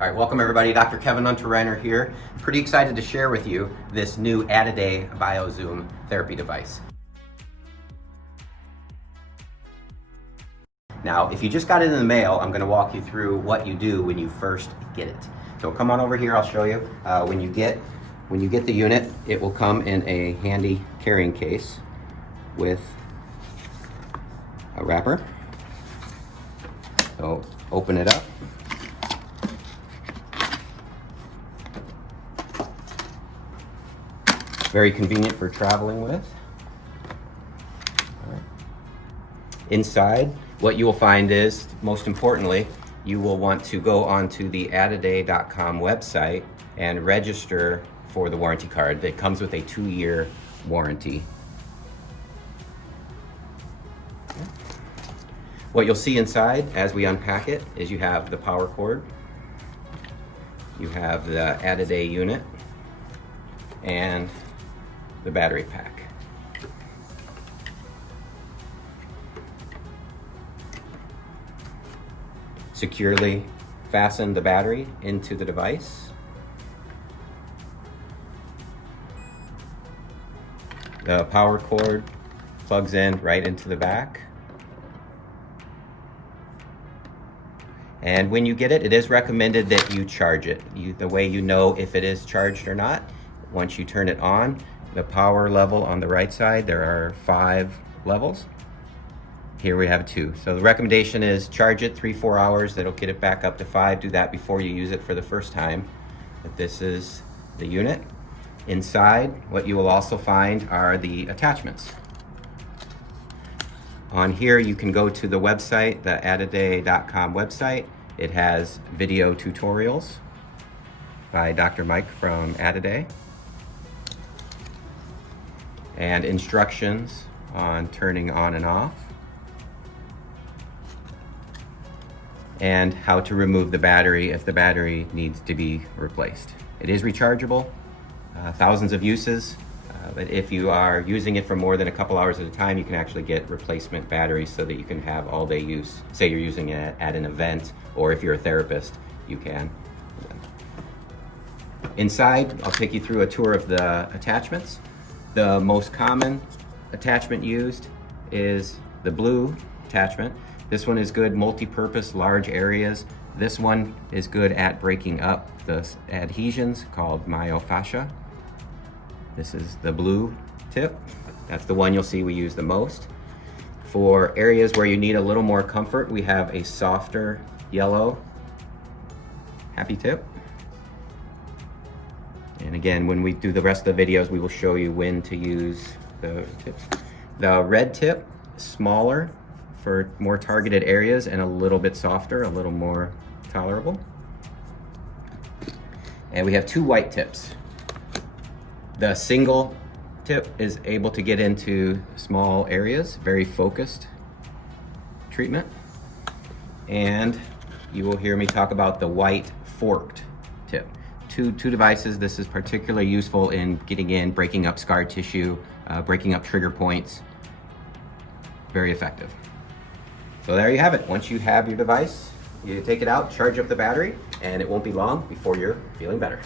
All right, welcome everybody. Dr. Kevin Unterreiner here. Pretty excited to share with you this new Addaday BioZoom therapy device. Now, if you just got it in the mail, I'm going to walk you through what you do when you first get it. So come on over here, I'll show you. When you get the unit, it will come in a handy carrying case with a wrapper. So open it up. Very convenient for traveling with. All right. Inside, what you will find is, most importantly, you will want to go onto the Addaday.com website and register for the warranty card that comes with a 2-year warranty. What you'll see inside as we unpack it is you have the power cord, you have the Addaday unit, and the battery pack. Securely fasten the battery into the device. The power cord plugs in right into the back. And when you get it, it is recommended that you charge it. The way you know if it is charged or not, once you turn it on, the power level on the right side, there are 5 levels. Here we have 2. So the recommendation is charge it 3-4 hours. That'll get it back up to 5. Do that before you use it for the first time. But this is the unit. Inside, what you will also find are the attachments. On here, you can go to the website, the Addaday.com website. It has video tutorials by Dr. Mike from Addaday, and instructions on turning on and off, and how to remove the battery if the battery needs to be replaced. It is rechargeable, thousands of uses, but if you are using it for more than a couple hours at a time, you can actually get replacement batteries so that you can have all-day use. Say you're using it at an event, or if you're a therapist, you can. Inside, I'll take you through a tour of the attachments. The most common attachment used is the blue attachment. This one is good multi-purpose, large areas. This one is good at breaking up the adhesions called myofascial. This is the blue tip. That's the one you'll see we use the most. For areas where you need a little more comfort, we have a softer yellow happy tip. And again, when we do the rest of the videos, we will show you when to use the tips. The red tip, smaller for more targeted areas and a little bit softer, a little more tolerable. And we have 2 white tips. The single tip is able to get into small areas, very focused treatment. And you will hear me talk about the white forked tip. Two devices. This is particularly useful in getting in, breaking up scar tissue, breaking up trigger points. Very effective. So there you have it. Once you have your device, you take it out, charge up the battery, and it won't be long before you're feeling better.